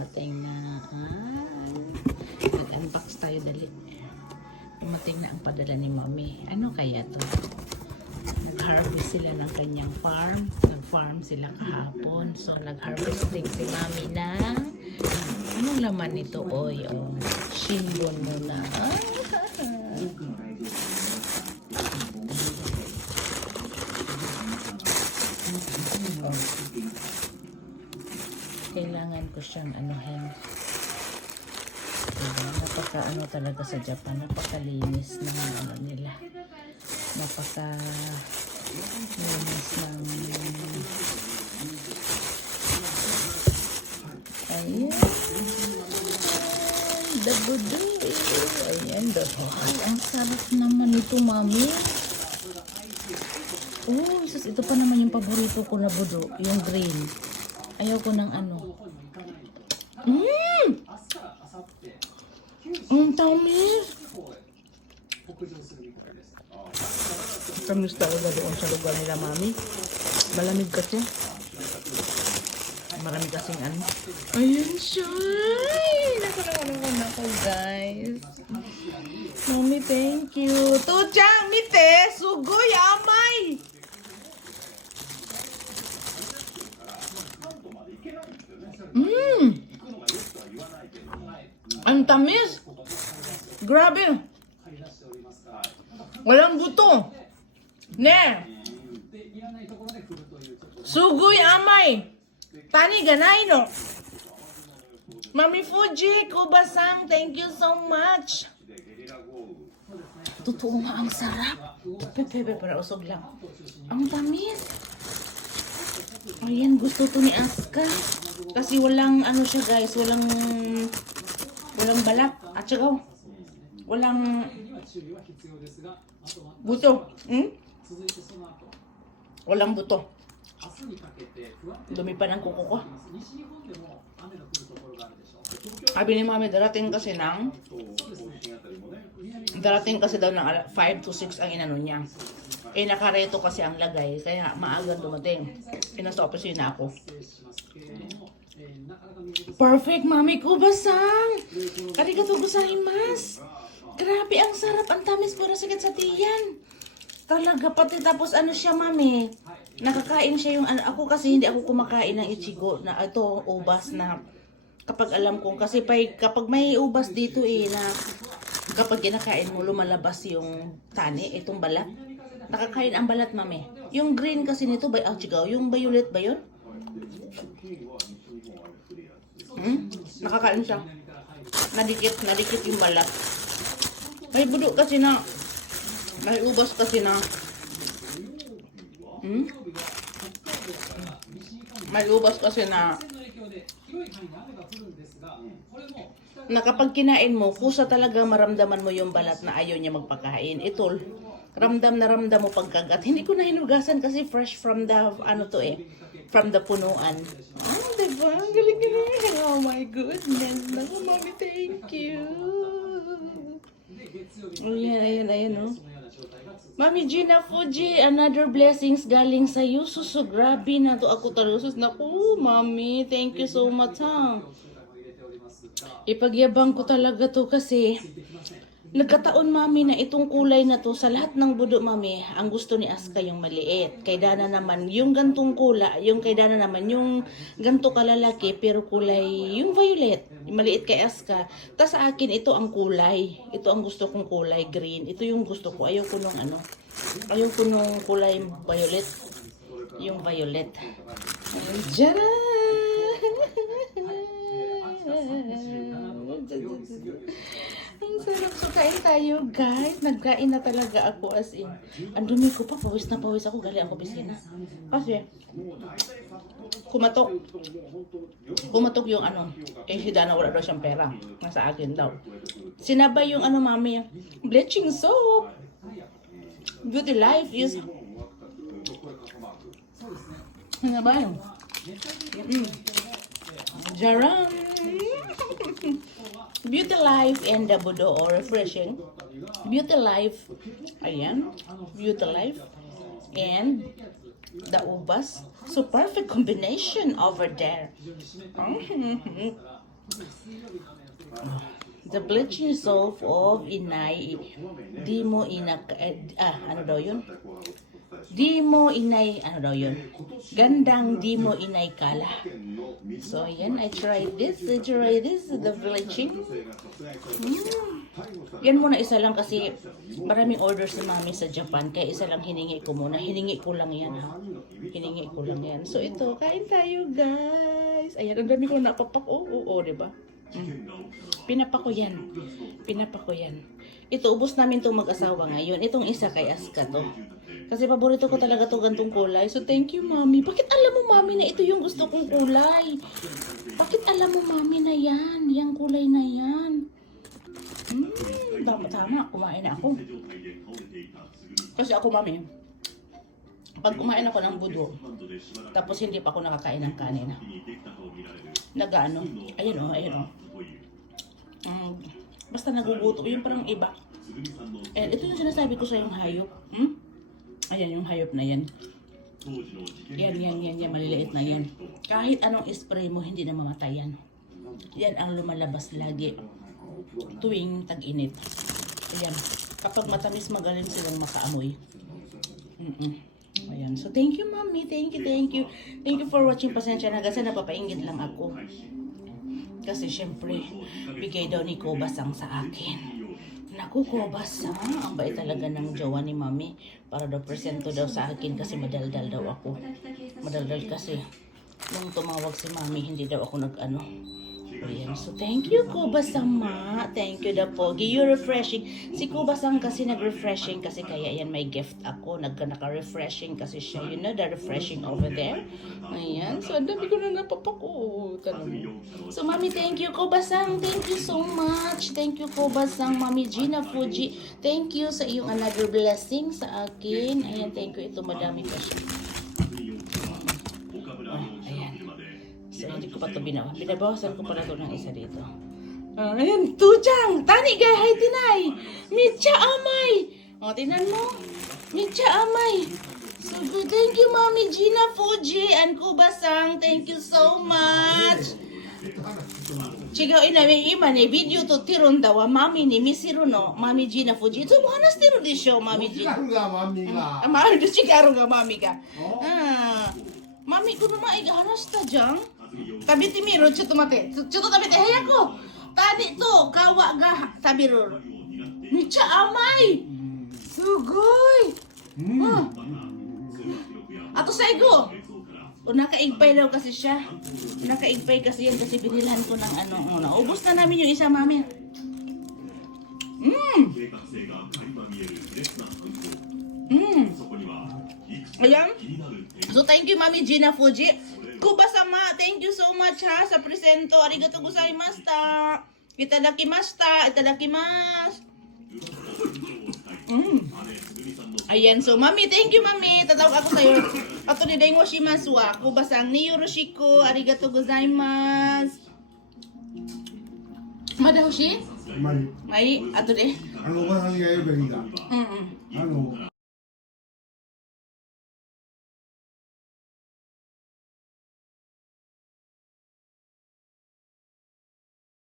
dumating na. Mag-unbox tayo dali. Dumating na ang padala ni Mami. Ano kaya to? Nag-harvest sila ng kanyang farm. Nag-farm sila kahapon. So, nag-harvesting si Mami ng anong laman nito? Oy, oh. Shinbon muna. Kailangan ko siyang anuhin. Diba? Napaka ano talaga sa Japan. Napakalinis ng ano nila. Napakalinis ng ayan. Dabudo. Ayan. Ay, ang sarap naman ito, Mami. Oh, ito pa naman yung paborito ko na budo. Yung green. Ayaw ko ng ano. Ang tamis. Tamis talaga doon sa lugar nila, Mami. Malamig kasi. Marami kasing ano. Ayan siya. Naku, guys. Mami, thank you. Tujang, mite, sugoy, amay. Ang tamis. Grabe. Walang buto. Ne. Sugoy, amay. Tani ganay, no? Mami Fuji, Kubasang, thank you so much. Totoo nga, ang sarap. Pepe, para usog lang. Ang tamis. Ayan, gusto to ni Aska. Kasi walang, ano siya guys, walang balat. At saka, walang buto. Walang buto. Dumi pa ng kuko ko. Sabi ni Mami, darating kasi daw ng 5 to 6 ang inano niya. Eh, nakareto kasi ang lagay, kaya maaga dumating. Pinasa opisina ako. Perfect, Mami Kubasang! Arigatou gozaimasu! Grabe, ang sarap. Ang tamis, puro sakit sa tiyan. Talaga, pati tapos ano siya, Mami? Nakakain siya yung ano. Ako kasi hindi ako kumakain ng ichigo na ito, ubas na kapag alam kong, kasi kapag may ubas dito na kapag kinakain mo, lumalabas yung tani, itong balat. Nakakain ang balat, Mami. Yung green kasi nito, yung violet ba yun? Nakakain siya. Nadikit yung balat. May budo kasi na, may ubas kasi na, may ubas kasi na kapag kinain mo, kusa talaga maramdaman mo yung balat na ayaw niya magpakain. Ito, ramdam mo pagkagat. Hindi ko na hinugasan kasi fresh from the, from the punuan. Diba? Ang galing. Oh my goodness. Naku, Mami, thank you. Ayan, oh. Mami Gina Fuji, another blessings galing sa iyo. Suso, grabe na to ako talaga. Naku, Mami, thank you so much, ha. Ipagyabang ko talaga to kasi nagkataon, Mami, na itong kulay na to sa lahat ng budo, Mami, ang gusto ni Aska yung maliit. Kay Dana naman yung gantong kulay, yung kay Dana naman yung ganto kalalaki pero kulay yung violet, yung maliit kay Aska. Tas sa akin ito ang kulay. Ito ang gusto kong kulay green. Ito yung gusto ko. Ayaw ko nung kulay violet. Yung violet. Jara! Ang sarap. So, kain tayo, guys. Nagkain na talaga ako as in. Ang dumi ko pa. Pawis na pawis ako. Galing ang opisina. Kasi, kumatok yung ano. Eh, si Dana wala daw siyang pera. Nasa akin daw. Sinabay yung ano, Mami. Bleaching soap. Beauty Life is... Sinabay yung... Jaran! Beauty Life and the Budo or refreshing. Beauty Life. Ayan. Beauty Life. And the ubas. So perfect combination over there. The bleaching soap of Inay, di mo ano daw yun? Di mo inay, ano daw yun? Gandang di mo inay kala. So, yan, I tried this, the bleaching. Yan muna isa lang kasi maraming order si mami sa Japan, kaya isa lang hiningi ko muna. Hiningi ko lang yan, ha? Hiningi ko lang yan. So, ito, kain tayo, guys. Ayan, ang dami ko napapak. Oo, diba? Pinapa ko yan. Ito, ubos namin itong mag-asawa ngayon. Itong isa kay Aska to. Kasi paborito ko talaga to gantong kulay. So, thank you, mami. Bakit alam mo, mami, na ito yung gusto kong kulay? Bakit alam mo, mami, na yan? Yang kulay na yan. Tama. Kumain na ako. Kasi ako, mami, pag kumain ako ng budo, tapos hindi pa ako nakakain ng kanin, nag-ano, ayun o. Basta naguguto, yung parang iba. And ito yung sinasabi ko sa yung hayop. Ayan, yung hayop na yan. Yan, maliliit na yan. Kahit anong spray mo, hindi na mamatay yan. Yan ang lumalabas lagi tuwing tag-init. Ayan. Kapag matamis, magaling silang makaamoy. Ayan. So, thank you, mami. Thank you. Thank you for watching. Pasensya na kasi napapaingit lang ako. Kasi, syempre, bigay daw ni Kobasang sa akin. Naku, Kobasang. Ang bait talaga ng jowa ni mami. Para daw presento daw sa akin kasi madaldal daw ako. Madaldal kasi. Nung tumawag si mami, hindi daw ako nag-ano. Ayan. So, thank you, Kobasang, ma. Thank you, the pogi. You're refreshing. Si Kobasang kasi nag-refreshing kasi kaya yan may gift ako. Naka-refreshing kasi siya. You know, the refreshing over there. Ayan. So, ang dami ko na napapako. So, mami, thank you, Kobasang. Thank you so much. Thank you, Kobasang. Mami Gina Fuji. Thank you sa iyong another blessing sa akin. Ayan, thank you. Ito, madami pa siya. Ayan. So, hindi ko pa ito binawa. Binabawasan ko pala ito ng isa dito. Ayan, Tujang! Tani gay, hay tinay! Mitya amay! O, tinan mo. Mitya amay. So good. Thank you, Mami Gina Fuji and Kobasang. Thank you so much. Chigaw inami iman eh, video to tiron daw, mami ni Misiro no, Mami Gina Fuji. Ito mo hanas tiro di show, Mami Gina. Mami, chigaro ga, mami ka. Mami ko naman igahanas ta dyan. Tabi ti Miro, chuto mate. Chuto tabi ti haya ko. Tani to, kawa ga, tabi ro. Mitya amay. Sugoy. Ato sa ego. O nakaigpay daw kasi siya. Nakaigpay kasi yan kasi binilhan ko ng ano. Naubos na namin yung isa, mami. Ayan. So, thank you, Mami Gina Fuji. Kobasama, thank you so much ha sa presento. Arigato gozaimashita. Itadakimashita. Ayan, so Mami, thank you, Mami. Tatawag ako sa'yo. Ato ni Dengo Shimasu wa. Kobasang ni Yoroshiko. Arigato gozaimasu. Madahoshi? Mai. Ato de. おばさんがよく言うた。